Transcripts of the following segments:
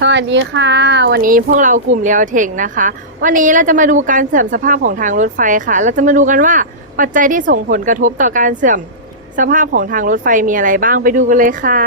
สวัสดีค่ะ วันนี้พวกเรากลุ่มเรียวเทคนะคะ วันนี้เราจะมาดูการเสื่อมสภาพของทางรถไฟค่ะ เราจะมาดูกันว่าปัจจัยที่ส่งผลกระทบต่อการเสื่อมสภาพของทางรถไฟมีอะไรบ้างไปดูกันเลยค่ะ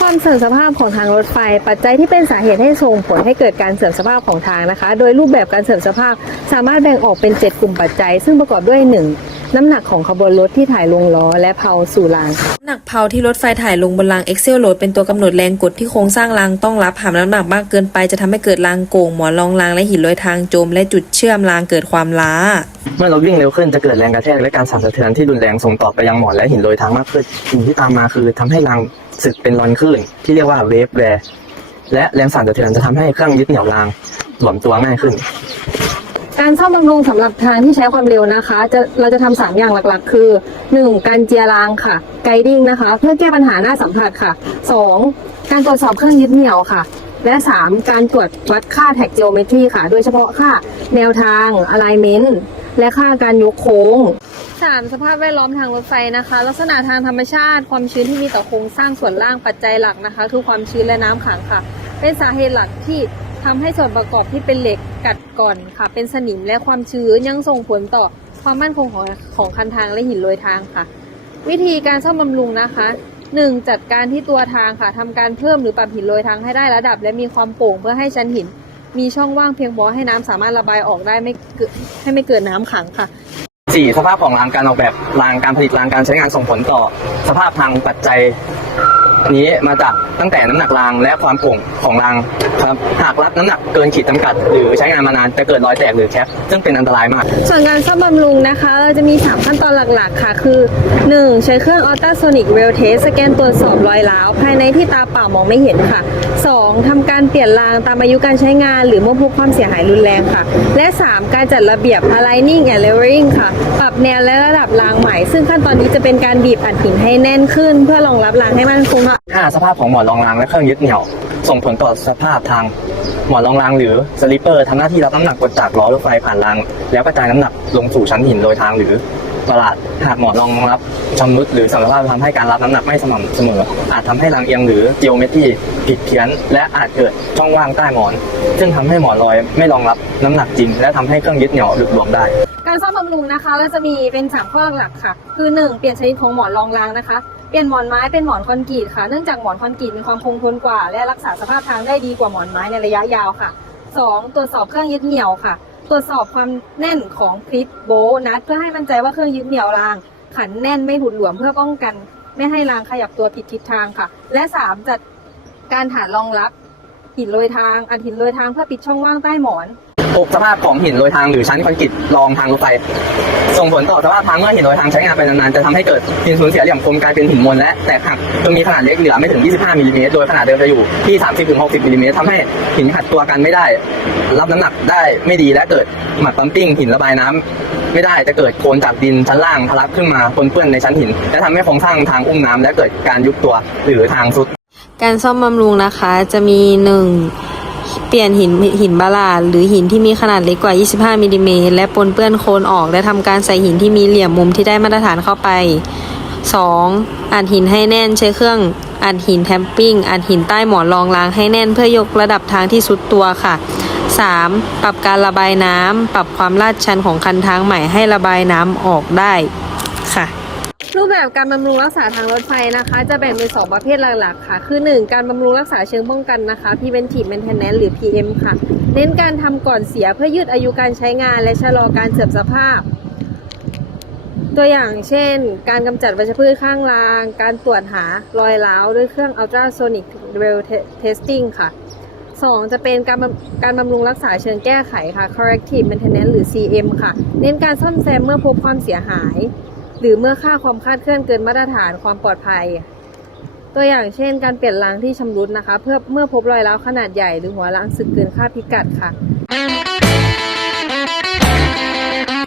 ความเสื่อมสภาพของทางรถไฟ ปัจจัยที่เป็นสาเหตุให้ส่งผลให้เกิดการเสื่อมสภาพของทางนะคะ โดยรูปแบบการเสื่อมสภาพสามารถแบ่งออกเป็น 7 กลุ่มปัจจัย ซึ่งประกอบด้วย 1. น้ำหนักของขบวนรถที่ถ่ายลงล้อและเพลาสู่รางค่ะน้ำหนักเพลาที่รถไฟถ่ายลงบนราง Excel Load เป็นตัวกำหนดแรงกดที่โครงสร้างรางต้องรับหากน้ำหนักมากเกินไปจะทำให้เกิดรางโก่งหมอนรองรางและหินลอยทางจม และจุดเชื่อมรางเกิดความล้า เมื่อเราวิ่งเร็วขึ้นจะเกิดแรงกระแทกและการสั่นสะเทือนที่รุนแรงส่งต่อไปยังหมอนและหินโรยทางมากขึ้นสิ่งที่ตามมาคือทำให้รางสึกเป็นรอนคลื่นที่เรียกว่าเวฟแวร์และแรงสั่นสะเทือนจะทำให้เครื่องยึดเหนี่ยวรางหลวมตัวง่ายขึ้น การซ่อมบำรุงสำหรับทางที่ใช้ความเร็วนะคะจะเราจะทำสามอย่างหลักๆ คือ 1. การเจียรางค่ะ ไกดิ้งนะคะ เพื่อแก้ปัญหาหน้าสัมผัสค่ะ 2. การตรวจสอบเครื่องยึดเหนี่ยวค่ะ และ 3. การตรวจวัดค่าแท็ก e o เมตรีค่ะ โดยเฉพาะค่าแนวทาง alignment และค่าการยกโค้ง 3. สภาพแวดล้อมทางรถไฟนะคะ ลักษณะทางธรรมชาติ ความชื้นที่มีต่อโครงสร้างส่วนล่างปัจจัยหลักนะคะ คือความชื้นและน้ำขังค่ะ เป็นสาเหตุหลักที่ ทำให้ส่วนประกอบที่เป็นเหล็กกัดก่อนค่ะ เป็นสนิมและความชื้นยังส่งผลต่อความมั่นคงของของคันทางและหินโรยทางค่ะ วิธีการซ่อมบำรุงนะคะ 1. จัดการที่ตัวทางค่ะทำการเพิ่มหรือปรับหินโรยทางให้ได้ระดับ และมีความโป่งเพื่อให้ชั้นหิน มีช่องว่างเพียงพอให้น้ำสามารถระบายออกได้ไม่เกิดให้ไม่เกิดน้ำขังค่ะ 4. สภาพของรางการออกแบบรางการผลิตรางการใช้งานส่งผลต่อ สภาพทางปัจจัย นี้มาจากตั้งแต่น้ำหนักรางและความโปร่งของรางครับ หากรับน้ำหนักเกินขีดจำกัด หรือใช้งานมานานจะเกิดรอยแตกหรือแคปซึ่งเป็นอันตรายมาก ส่วนการซ่อมบำรุงนะคะ เราจะมี 3 ขั้นตอนหลักๆ ค่ะ คือ 1. ใช้เครื่อง Ultrasonic Rail Test สแกนตรวจสอบรอยร้าวภายในที่ตาเปล่ามองไม่เห็นค่ะ 2. ทำการเปลี่ยนรางตามอายุการใช้งาน หรือเมื่อพบความเสียหายรุนแรงค่ะ และ 3. การจัดระเบียบ Aligning and Levering ค่ะ ปรับแนวและระดับรางใหม่ ซึ่งขั้นตอนนี้จะเป็นการบีบอัดหินให้แน่นขึ้น เพื่อรองรับรางให้มันคงค่ะ 5. สภาพของหมอนรองรางและเครื่องยึดเหนี่ยว ส่งผลต่อสภาพทางหมอนรองรางหรือสลิปเปอร์ทำหน้าที่รับน้ำหนักกดจากล้อรถไฟผ่านราง แล้วกระจายน้ำหนักลงสู่ชั้นหินโดยทางหรือประหลาดหากหมอนรองรับชำรุดหรือสารภาพทำให้การรับน้ำหนักไม่สม่ำเสมอ อาจทำให้รางเอียงหรือเจีโอเมตรีผิดเพี้ยน และอาจเกิดช่องว่างใต้หมอน ซึ่งทำให้หมอนลอยไม่รองรับน้ำหนักจริง และทำให้เครื่องยึดเหนี่ยวหลุดหลวมได้ การซ่อมบำรุงนะคะเราจะมีเป็น3ข้อหลักค่ะ คือ 1. เปลี่ยนชนิดของหมอนรองรางนะคะ เปลี่ยนหมอนไม้เป็นหมอนคอนกรีตค่ะ เนื่องจากหมอนคอนกรีตมีความคงทนกว่า และรักษาสภาพทางได้ดีกว่าหมอนไม้ในระยะยาวค่ะ 2. ตรวจสอบเครื่องยึดเหนี่ยวค่ะ ตรวจสอบความแน่นของคลิปโบนัดเพื่อให้มั่นใจว่าเครื่องยึดเหนี่ยวราง ขันแน่นไม่หุดหลวมเพื่อป้องกัน ไม่ให้รางขยับตัวผิดทิศทางค่ะ และ 3. จัดการฐานรองรับหินโรยทางอัดหินโรยทางเพื่อปิดช่องว่างใต้หมอน สภาพของหินโรยทางหรือชั้นคอนกรีตรองทางรถไฟส่งผลต่อสภาพทางเมื่อหินโรยทางใช้งานไปนานๆจะทำให้เกิดหินสูญเสียเหลี่ยมคมกลายเป็นหินมวลและแตกหักจนมีขนาดเล็กเหลือไม่ถึง 25มิลลิเมตรโดยขนาดเดิมจะอยู่ที่ 30-60มิลลิเมตรทำให้หินขัดตัวกันไม่ได้ รับน้ำหนักได้ไม่ดีและเกิดหมัดปั๊มปิ้งหินระบายน้ำไม่ได้จะเกิดโคลนจากดินชั้นล่างทะลักขึ้นมาปนเปื้อนในชั้นหิน และทำให้โครงสร้างทางอุ้มน้ำและเกิดการยุบตัวหรือทางสุดการซ่อมบำรุงนะคะจะมี 1. เปลี่ยนหินหินบาลาดหรือหินที่มีขนาดเล็กกว่า 25มิลิเมตรและปนเปื้อนโคลนออก และทำการใส่หินที่มีเหลี่ยมมุมที่ได้มาตรฐานเข้าไป 2. อัดหินให้แน่นใช้เครื่องอัดหินแทมปิ้งอัดหินใต้หมอนรองรางให้แน่นเพื่อยกระดับทางที่สุดตัวค่ะ 3. ปรับการระบายน้ำปรับความลาดชันของคันทางใหม่ให้ระบายน้ำออกได้ค่ะ รูปแบบการบำรุงรักษาทางรถไฟนะคะ จะแบ่งเป็นสองประเภทหลักๆ ค่ะ คือ 1. การบำรุงรักษาเชิงป้องกันนะคะ preventive maintenance หรือ PM ค่ะ เน้นการทำก่อนเสียเพื่อยืดอายุการใช้งานและชะลอการเสื่อมสภาพ ตัวอย่างเช่น การกำจัดวัชพืชข้างราง การตรวจหารอยร้าวด้วยเครื่อง ultrasonic rail testing ค่ะ 2. จะเป็นการการบำรุงรักษาเชิงแก้ไขค่ะ corrective maintenance หรือ CM ค่ะ เน้นการซ่อมแซมเมื่อพบความเสียหาย หรือเมื่อค่าความคาดเคลื่อนเกินมาตรฐานความปลอดภัย ตัวอย่างเช่น การเปลี่ยนรางที่ชำรุดนะคะ เพื่อเมื่อพบรอยร้าวขนาดใหญ่หรือหัวรางสึกเกินค่าพิกัดค่ะ